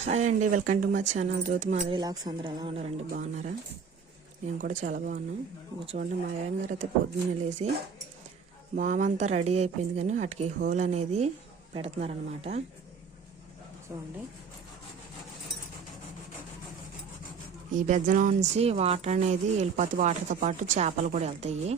Hi అండి welcome to my channel Jyothi Madhavi lakhs. అందరూ ఎలా ఉన్నారండి బాగున్నారా? నేను కూడా చాలా బాగున్నాను చూడండి మా ఆయన గారు అయితే పొద్దున్నే లేచి మామంతా రెడీ అయిపోయింది కానీ వాటికి హోల్ అనేది పెడుతున్నారనమాట చూడండి. ఈ బెజ్జలో నుంచి వాటర్ అనేది వెళ్ళిపోతే వాటర్తో పాటు చేపలు కూడా వెళ్తాయి.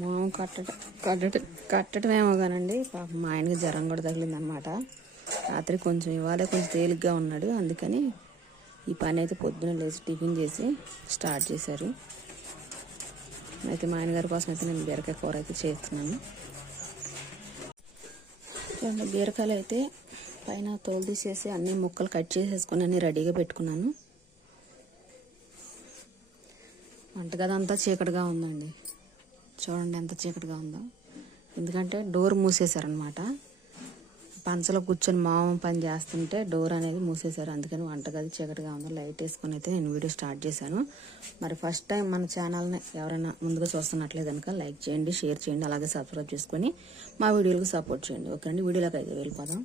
మామ కట్టడం కట్టడం కట్టడం ఏమో కానండి. పాపం మా ఆయనకి జ్వరం కూడా తగిలిందనమాట రాత్రి కొంచెం ఇవాళ కొంచెం తేలిగ్గా ఉన్నాడు. అందుకని ఈ పని అయితే పొద్దున లేచి టిఫిన్ చేసి స్టార్ట్ చేశారు. అయితే మా ఆయన గారి కోసం అయితే నేను బీరకాయ కూర అయితే చేస్తున్నాను. బీరకాయలు అయితే పైన తోలు తీసేసి అన్ని ముక్కలు కట్ చేసేసుకొని అన్నీ రెడీగా పెట్టుకున్నాను. వంటగది అంతా చీకటిగా ఉందండి. చూడండి ఎంత చీకటిగా ఉందో. ఎందుకంటే డోర్ మూసేశారనమాట పంచలో కూర్చొని మామ పని చేస్తుంటే డోర్ అనేది మూసేశారు. అందుకని వంటగది చీకటిగా ఉందో. లైట్ వేసుకొని అయితే నేను వీడియో స్టార్ట్ చేశాను. మరి ఫస్ట్ టైం మన ఛానల్ని ఎవరైనా ముందుగా చూస్తున్నట్లేదు కనుక లైక్ చేయండి షేర్ చేయండి అలాగే సబ్స్క్రైబ్ చేసుకొని మా వీడియోలకు సపోర్ట్ చేయండి. ఓకే అండి వీడియోలోకి అయితే వెళ్ళిపోదాం.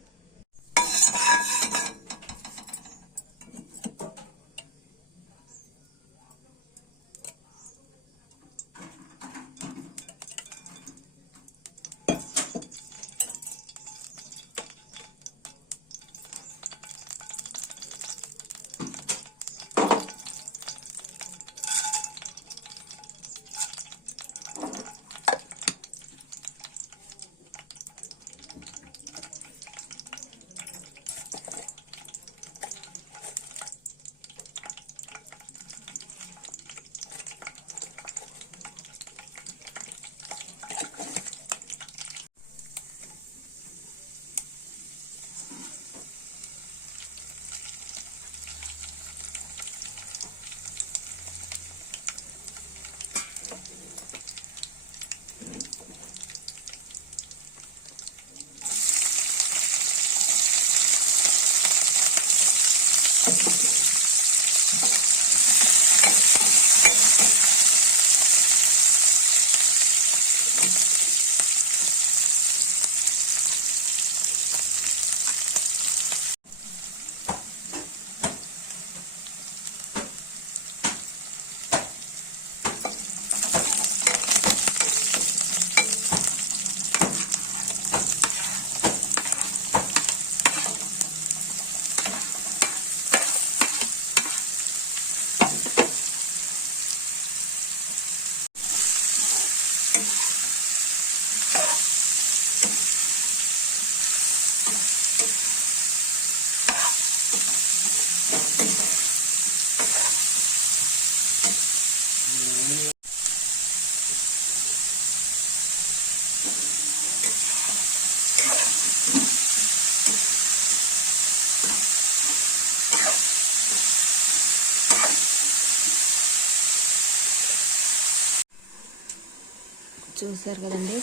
చూసారు కదండి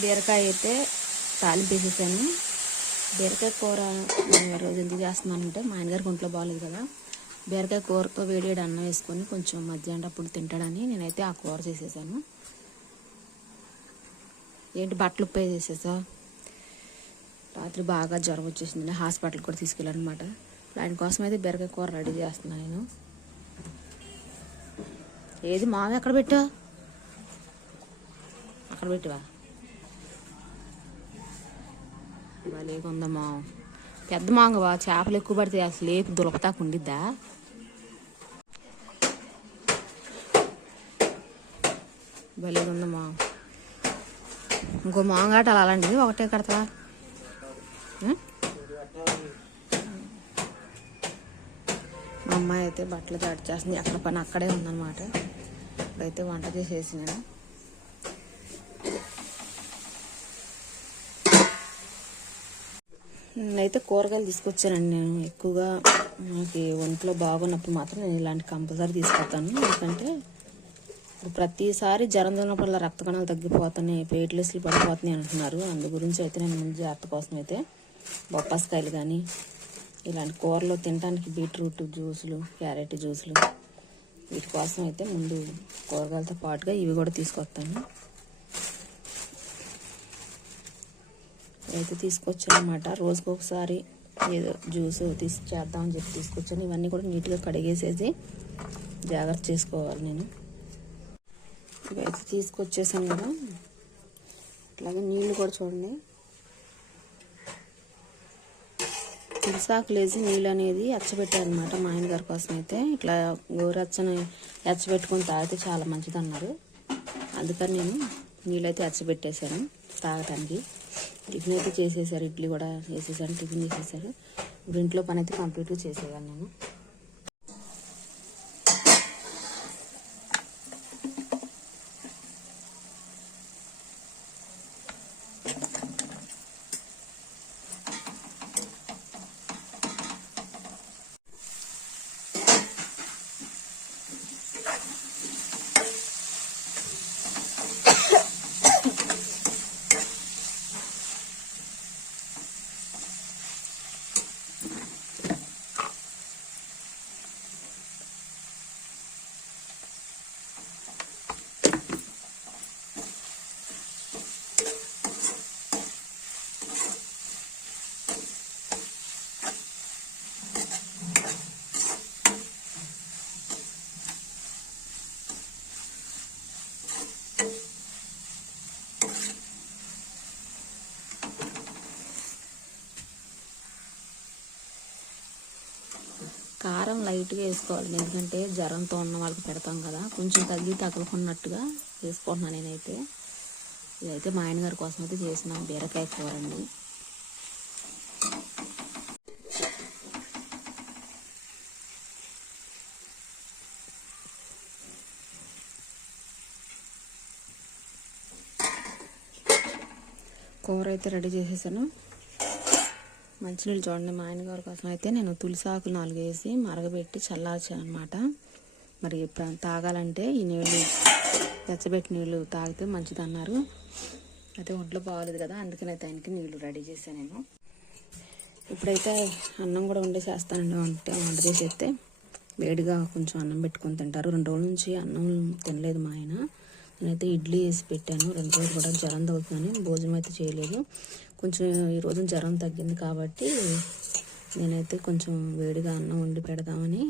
బీరకాయ అయితే తాలింపేసేసాను బీరకాయ కూర రోజు ఎందుకు చేస్తున్నానంటే మా ఆయనగారికి ఒంట్లో బాగాలేదు కదా. బీరకాయ కూరతో వేడి వేడి అన్నం వేసుకొని కొంచెం మధ్యాహ్నం అప్పుడు తింటాడని నేనైతే ఆ కూర చేసేసాను. ఏంటి బట్టలు ఉప్పు చేసేసా? రాత్రి బాగా జ్వరం వచ్చేసింది. హాస్పిటల్ కూడా తీసుకెళ్ళానమాట ఆయన కోసం అయితే బీరకాయ కూర రెడీ చేస్తున్నాను నేను. ఏది మామ ఎక్కడ పెట్టా? అక్కడ పెట్టివా? భలేగా మావు. పెద్ద మాంగవా చేపలు ఎక్కువ పడితే అసలు లేపు దులపతాకు ఉండిద్దా? భలే ఉంది మా. ఇంకో మాంగాట అలా అలాంటిది ఒకటే కడతావా? మా అమ్మాయి అయితే బట్టలు చాటు చేస్తుంది. ఎక్కడ పని అక్కడే ఉందన్నమాట. ఇప్పుడైతే వంట చేసేసి నేను నేనైతే కూరగాయలు తీసుకొచ్చానండి నేను. ఎక్కువగా నాకు ఒంట్లో బాగున్నప్పుడు మాత్రం నేను ఇలాంటి కంపల్సరీ తీసుకొస్తాను. ఎందుకంటే ఇప్పుడు ప్రతిసారి జ్వరం ఉన్నప్పుడు రక్త కణాలు తగ్గిపోతున్నాయి పేట్లెస్లు పడిపోతున్నాయి అంటున్నారు. అందు గురించి అయితే నేను ముందు జాగ్రత్త కోసం అయితే బొప్పాసకాయలు కానీ ఇలాంటి కూరలు తినడానికి బీట్రూట్ జ్యూసులు క్యారెట్ జ్యూసులు వీటి కోసం అయితే ముందు కూరగాయలతో పాటుగా ఇవి కూడా తీసుకొస్తాను. అయితే తీసుకొచ్చాను అనమాట రోజుకి ఒకసారి ఏదో జ్యూస్ తీసి చేద్దామని చెప్పి తీసుకొచ్చాను. ఇవన్నీ కూడా నీట్గా కడిగేసేసి జాగ్రత్త చేసుకోవాలి నేను. ఇవైతే తీసుకొచ్చేసాను కదా. అట్లాగే నీళ్ళు కూడా చూడండి. తులసాకులు వేసి నీళ్ళు అనేది ఎచ్చబెట్టాను అనమాట మా ఆయన గారి కోసం అయితే. ఇట్లా గోరెచ్చని ఎచ్చబెట్టుకొని తాగితే చాలా మంచిది అన్నారు అందుకని నేను నీళ్ళైతే ఎచ్చబెట్టేశాను తాగటానికి. టిఫిన్ అయితే చేసేసారు ఇడ్లీ కూడా వేసేసాను టిఫిన్ చేసేసారు. ఇప్పుడు ఇంట్లో పని అయితే కంప్లీట్గా చేసేయాలి నేను. కారం లైట్గా వేసుకోవాలి. ఎందుకంటే జ్వరంతో ఉన్న వాళ్ళకి పెడతాం కదా కొంచెం తగ్గి తగులుకున్నట్టుగా వేసుకుంటున్నాను నేనైతే. ఇదైతే మా ఆయన గారి కోసం అయితే చేసిన బీరకాయ కూర అండి. కూర అయితే రెడీ చేసేసాను. మంచినీళ్ళు చూడండి మా ఆయన గారి కోసం అయితే నేను తులసి ఆకులు నాలుగు వేసి మరగబెట్టి చల్లార్చాను అనమాట మరి తాగాలంటే ఈ నీళ్ళు తెచ్చబెట్టి నీళ్ళు తాగితే మంచిది అన్నారు అయితే ఒంట్లో బాగోలేదు కదా అందుకని అయితే ఆయనకి నీళ్ళు రెడీ చేశాను నేను. ఇప్పుడైతే అన్నం కూడా వండేసేస్తానండి వంట వంట చేసి వేడిగా కొంచెం అన్నం పెట్టుకొని తింటారు. రెండు రోజుల నుంచి అన్నం తినలేదు మా ఆయన. నేనైతే ఇడ్లీ వేసి పెట్టాను. రెండు రోజులు కూడా జ్వరం తగ్గుతుందని భోజనం అయితే చేయలేదు. కొంచెం ఈరోజు జ్వరం తగ్గింది కాబట్టి నేనైతే కొంచెం వేడిగా అన్నం వండి పెడదామని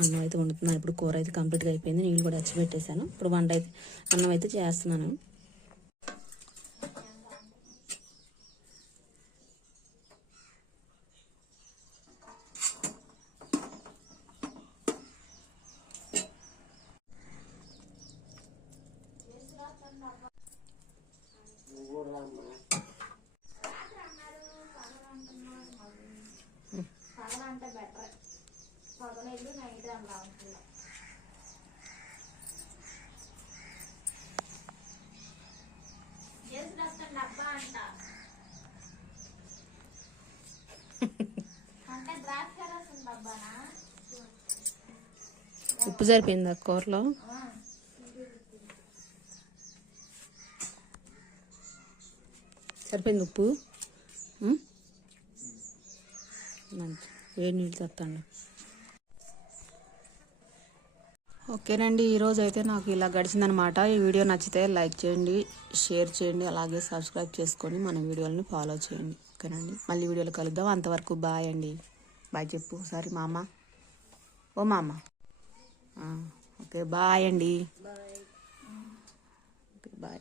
అన్నం అయితే వండుతున్నాను. ఇప్పుడు కూర అయితే కంప్లీట్గా అయిపోయింది. నీళ్ళు కూడా వచ్చి పెట్టేశాను. ఇప్పుడు వంట అయితే అన్నం అయితే చేస్తున్నాను. ఉప్పు సరిపోయింది ఆ. కూరలో సరిపోయింది ఉప్పు? మంచి వేడి నీళ్ళు తెస్తాను ఓకేనండి ఈరోజు అయితే నాకు ఇలా గడిచిందనమాట ఈ వీడియో నచ్చితే లైక్ చేయండి షేర్ చేయండి అలాగే సబ్స్క్రైబ్ చేసుకొని మన వీడియోలని ఫాలో చేయండి. ఓకేనండి మళ్ళీ వీడియోలో కలుద్దాం. అంతవరకు బాయ్ అండి. బాయ్ చెప్పు ఒకసారి మా అమ్మ ఓ మా అమ్మ ఆ, ఓకే బాయ్ అండి. Okay bye.